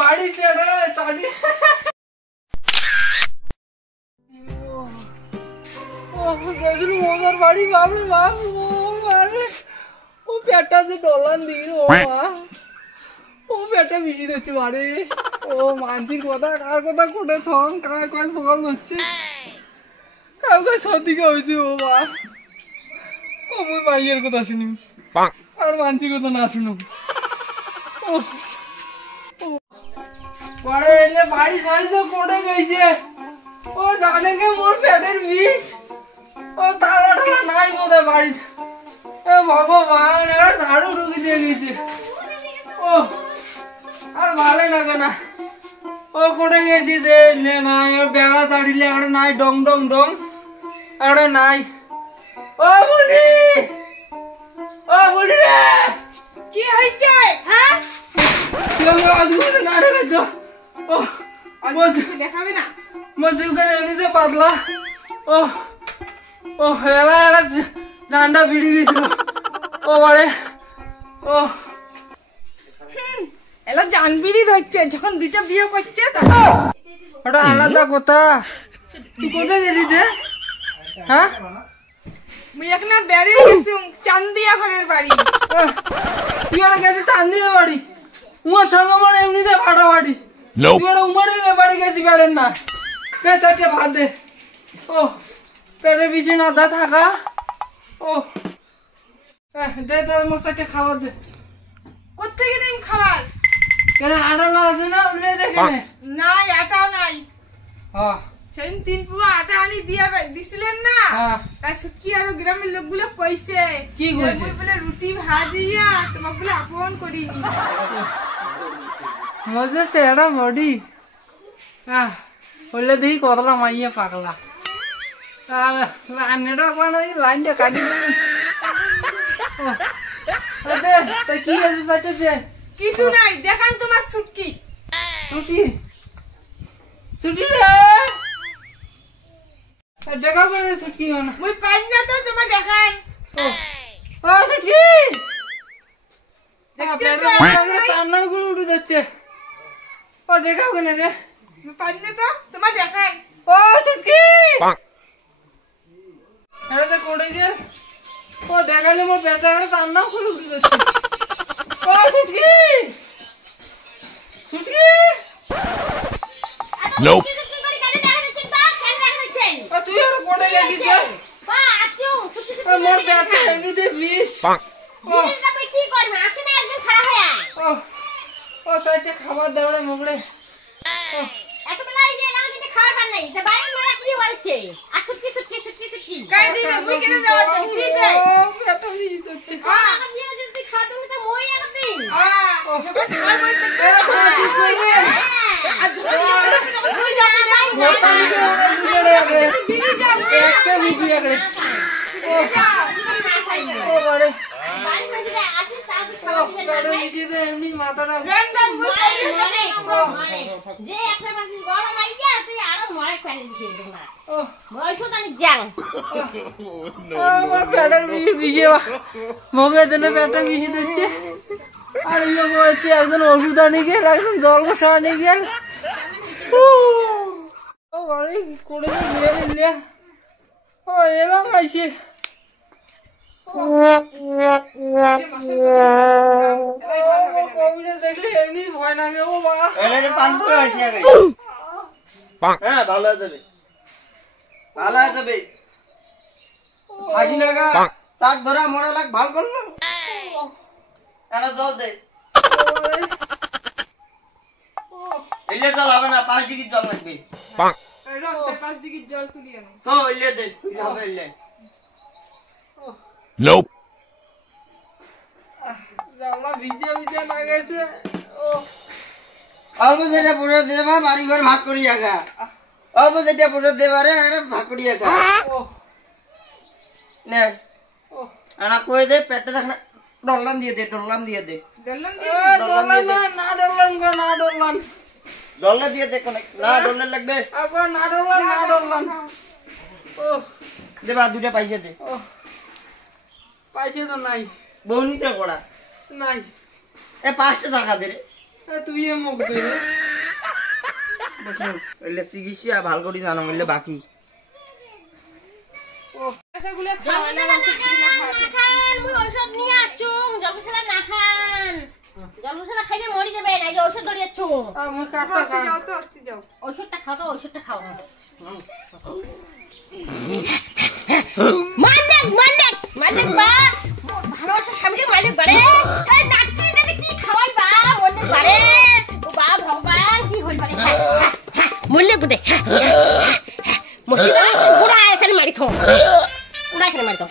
বাড়ি ছেড়ে চাবি গেছিল মজার বাড়ি বাবরে বাপ ও পেটটা যে ডলান দিল ও মা ও পেটটা মিশি দিচ্ছে বাড়ি ও মানসির কথা কার কথা কোটে থং কার কয় সকাল হচ্ছে কাউ কাউ সদিকে হয়েছে ও মা ও মুই মাইয়ের কথা শুনি আর মানসির কথা না শুনো পরে এলে বাড়ি সাড়ি তো কোটে গেছে ও জানে কে মোর পেটের বিষ ও তালা টালা নাই বোধহয় বাড়িতে এ ভগবান এরা ঝাড়ু ঢুকি দিয়ে গেছে ও আর ভালো লাগে না ও কোটে গেছি যে নাই ওর বেড়া চাড়িলে আর নাই ডং ডং ডং আর নাই ও বলি রে কি হইছে হ্যাঁ আমরা আজকে না রে গো ও দেখাবে না মজুর করে এমনিতে পাতলা ও ও এলা জানটা ভিড়ি গেছিল ও বাড়ে ও এলা জানবিরি ধরছে যখন দুইটা বিয়ে করছে ওটা আলাদা কথা তুই কোথায় গেছিস রে হ্যাঁ মুই এখন বেরিয়ে গেছি চান্দিয়া ঘরের বাড়ি তুই আর গেছিস চান্দিয়া বাড়ি উমার সঙ্গে আমার এমনিতে ফাটা বাড়ি তুই আর উমারের বাড়ি গেছি বেড়েন না কে চারটে ভাত দে ও পেটে বেশি না দা থাকা ও দে তোর মশাইটা খাবার দে কোথেকে দিন খাবার কেন আড়ালা আছে না উঠলে দেখে নে নাই আটাও নাই হ্যাঁ সেদিন 3 পুয়া আটা আনি দিয়া দিছিলেন না তাই সুটকি আর গ্রামের লোকগুলো কইছে কি কইছে বলে রুটি ভাজিয়া তোমাকে বলে আপন করিনি মজা সেটা বডি বললে দেখি কতলা মাইয়া পাগলা লাইনটা লাইনটা কাটি তাই কি আছে চাইতেছে কিছু নাই দেখান তোমার সুটকি ছুটি ছুটি রে দেখা করে ছুটকি না মুই পাই না তো তোমার দেখান ও ছুটকি সামনে করে উঠে যাচ্ছে ও দেখা ওখানে রে মুই পাই না তো তোমার দেখান ও ছুটকি আরে তো কোড়ে যে ও দেখালে মোর পেটটা সামনে করে উঠে যাচ্ছে ও ছুটকি ছুটকি Nope. তুই আর কোড়ে গেছিস রে মোর পেটটা এমনিতে বিষ ও সাইডে খাবার দেওয়ারে মোগড়ে কাই দিবে মুই কেন যাওয়া কি দে পেটটা বিষ হচ্ছে এমনি মাথাটা আমার পেটের বিষে মগের জন্য পেটটা বিষে দিচ্ছে আর হচ্ছে একজন ওষুধ আনি গেল একজন জল কষা আনি গেল করে গিয়ে ও এলাম আইসি দেখলে এমনি ভয় লাগে ও মা হ্যাঁ ভালো হয়ে যাবে ভালো হয়ে যাবে হাসি লাগা তাক ধরা মরা লাগ ভাল করলো এটা জল দে এলে জল হবে না 5 ডিগ্রি জল লাগবে 5 ডিগ্রি জল তুলি আনো তো এলে দে হবে এলে Nope. জানলা ভিজে ভিজে লাগাইছে ও অল্প যেটা পুরো দেবা বাড়ি ঘর ভাগ করি আগা অল্প যেটা পুরো দেবারে একটা ভাগ করি আগা ও নে ও আনা কই দে পেটে দেখ না ডলান দিয়ে দে ডলান দিয়ে দে দলন না ডরলাম ডলা দিয়ে দে কোন না ডলা লাগবে আবার না ডরলাম ও দেবা দুটো পয়সা দে ও পয়সা তো নাই বউনিটা কড়া নাই এ 5 টাকা দে রে তুই এ মুখ দে এলে চিকিৎসা ভাল করে জানো বললে বাকি এগুলো খাওয়া না খান মুই ঔষধ নিয়ে আছুম জলমশলা না খান জলমশলা খাইলে মরি যাবে না যে ঔষধ ধরে আছুম মুখ কাটটা খা যাও তো যাও ঔষধটা খাও তো ঔষধটা খাও মালিক বা ভালোবাসার স্বামীকে মালিক বাড়ে এই নাটকিটাকে কি খাওয়াই বা মনে বাড়ে ও বা ভগবান কি হল পারে মূল্য গুদে মস্তি পুরা এখানে মারি খাও পুরা এখানে মারি খাও